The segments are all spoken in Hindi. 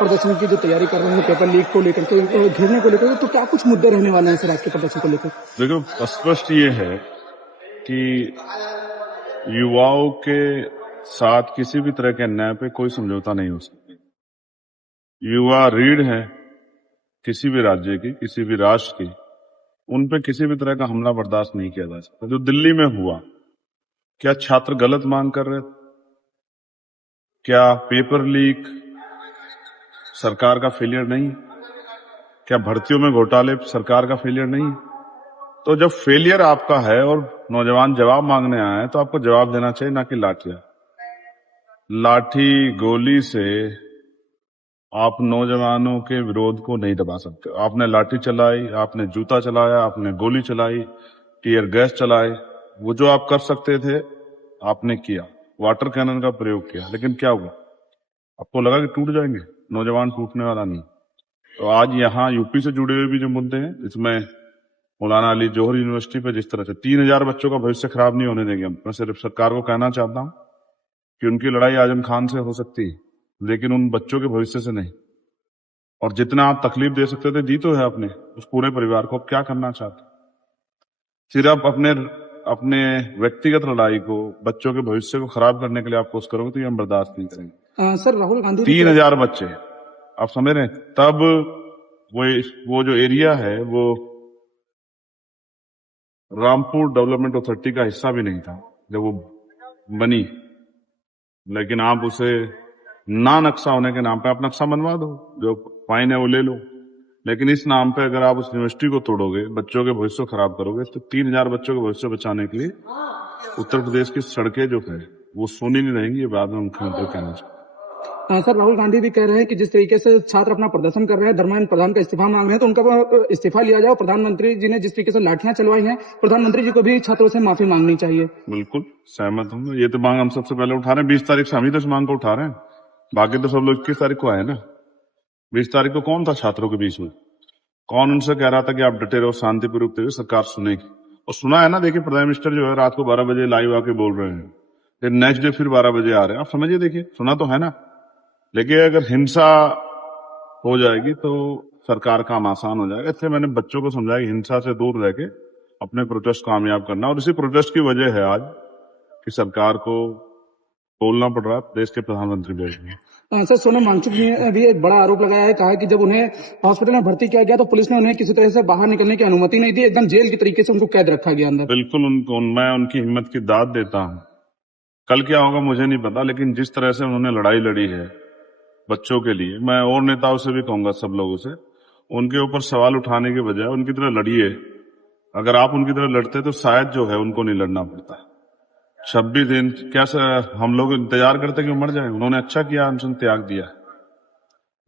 प्रदर्शन की जो तैयारी कर रहे हैं पेपर लीक को लेकर के घेरने को लेकर, तो क्या कुछ मुद्दे रहने वाले हैं सर आज के प्रदर्शन को लेकर? देखो, स्पष्ट ये है कि युवाओं के साथ किसी भी तरह के अन्याय पे कोई समझौता नहीं हो सकता। युवा रीढ़ है किसी भी राज्य की, किसी भी राष्ट्र की, उन पे किसी भी तरह का हमला बर्दाश्त नहीं किया जा सकता। जो दिल्ली में हुआ, क्या छात्र गलत मांग कर रहे थे? क्या पेपर लीक सरकार का फेलियर नहीं? क्या भर्तियों में घोटाले सरकार का फेलियर नहीं? तो जब फेलियर आपका है और नौजवान जवाब मांगने आए हैं, तो आपको जवाब देना चाहिए, ना कि लाठी गोली से आप नौजवानों के विरोध को नहीं दबा सकते। आपने लाठी चलाई, आपने जूता चलाया, आपने गोली चलाई, टीयर गैस चलाए, वो जो आप कर सकते थे आपने किया। वाटर कैनन का प्रयोग किया, लेकिन क्या हुआ? आपको लगा कि टूट जाएंगे? नौजवान टूटने वाला नहीं। तो आज यहाँ यूपी से जुड़े हुए भी जो मुद्दे हैं, इसमें मौलाना अली जौहर यूनिवर्सिटी पे जिस तरह से 3000 बच्चों का भविष्य खराब नहीं होने देंगे हम। मैं सिर्फ सरकार को कहना चाहता हूं कि उनकी लड़ाई आजम खान से हो सकती है, लेकिन उन बच्चों के भविष्य से नहीं। और जितना आप तकलीफ दे सकते थे दी तो है अपने उस पूरे परिवार को। अब क्या करना चाहते? सिर्फ अपने व्यक्तिगत लड़ाई को, बच्चों के भविष्य को खराब करने के लिए आप कोशिश करोगे तो ये हम बर्दाश्त नहीं करेंगे। सर राहुल गांधी 3000 बच्चे, आप समझ रहे हैं? तब वो जो एरिया है वो रामपुर डेवलपमेंट अथॉरिटी का हिस्सा भी नहीं था जब वो बनी, लेकिन आप उसे ना नक्शा होने के नाम पे आप नक्शा बनवा दो, जो फाइन है वो ले लो। लेकिन इस नाम पे अगर आप उस यूनिवर्सिटी को तोड़ोगे, बच्चों के भविष्य को खराब करोगे, तो 3000 बच्चों के भविष्य बचाने के लिए उत्तर प्रदेश की सड़कें जो है वो सोनी नहीं रहेंगी। ये बात में मुख्यमंत्री कहना चाहिए। सर राहुल गांधी भी कह रहे हैं कि जिस तरीके से छात्र अपना प्रदर्शन कर रहे हैं, धर्मेंद्र प्रधान का इस्तीफा मांग रहे हैं, तो उनका इस्तीफा लिया जाए। प्रधानमंत्री जी ने जिस तरीके से लाठियां चलवाई हैं, प्रधानमंत्री जी को भी छात्रों से माफी मांगनी चाहिए। बिल्कुल सहमत हूँ। ये तो मांग हम सबसे पहले उठा रहे हैं। 20 तारीख से हम ही तो इस मांग को उठा रहे हैं। बाकी तो सब लोग 21 तारीख को आए ना। 20 तारीख को कौन था छात्रों के बीच में? कौन उनसे कह रहा था कि आप डटे रहो, शांतिपूर्वक रहिए, सरकार सुनेगी? और सुना है ना। देखिए, प्राइम मिनिस्टर जो है रात को 12 बजे लाइव आके बोल रहे हैं, फिर नेक्स्ट डे फिर 12 बजे आ रहे हैं। आप समझिए, देखिए, सुना तो है ना। लेकिन अगर हिंसा हो जाएगी तो सरकार काम आसान हो जाएगा। इसलिए मैंने बच्चों को समझाया कि हिंसा से दूर रह के अपने प्रोटेस्ट कामयाब करना। और इसी प्रोटेस्ट की वजह है आज कि सरकार को बोलना पड़ रहा है, देश के प्रधानमंत्री बोल रहे हैं। सर सोनम वांगचुक ने भी एक बड़ा आरोप लगाया है, कहा है कि जब उन्हें हॉस्पिटल में भर्ती किया गया तो पुलिस ने उन्हें किसी तरह से बाहर निकलने की अनुमति नहीं दी, एकदम जेल की तरीके से उनको कैद रखा गया अंदर। बिल्कुल, मैं उनकी हिम्मत की दाद देता हूं। कल क्या होगा मुझे नहीं पता, लेकिन जिस तरह से उन्होंने लड़ाई लड़ी है बच्चों के लिए, मैं और नेताओं से भी कहूंगा, सब लोगों से, उनके ऊपर सवाल उठाने के बजाय उनकी तरह लड़िए। अगर आप उनकी तरह लड़ते तो शायद जो है उनको नहीं लड़ना पड़ता। 26 दिन क्या हम लोग इंतजार करते कि वो मर जाए? उन्होंने अच्छा किया, अनशन त्याग दिया।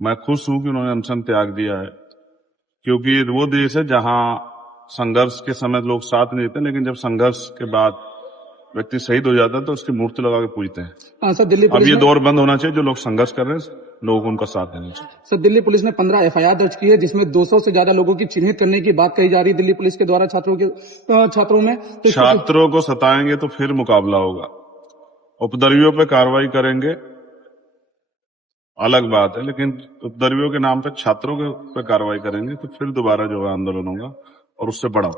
मैं खुश हूं कि उन्होंने अनशन त्याग दिया है, क्योंकि वो देश है जहां संघर्ष के समय लोग साथ नहीं देते, लेकिन जब संघर्ष के बाद व्यक्ति शहीद हो जाता है तो उसकी मूर्ति लगा के पूजते हैं। सर दिल्ली अब ये दौर बंद होना चाहिए। जो लोग संघर्ष कर रहे हैं, लोगों को उनका साथ देना चाहिए। सर दिल्ली पुलिस ने 15 FIR दर्ज की है, जिसमें 200 से ज्यादा लोगों की चिन्हित करने की बात कही जा रही है दिल्ली पुलिस के द्वारा छात्रों में। तो छात्रों को सताएंगे तो फिर मुकाबला होगा। उपद्रवियों पे कार्रवाई करेंगे अलग बात है, लेकिन उपद्रवियों के नाम पे छात्रों के पे कार्रवाई करेंगे तो फिर दोबारा जो है आंदोलन होगा और उससे बड़ा।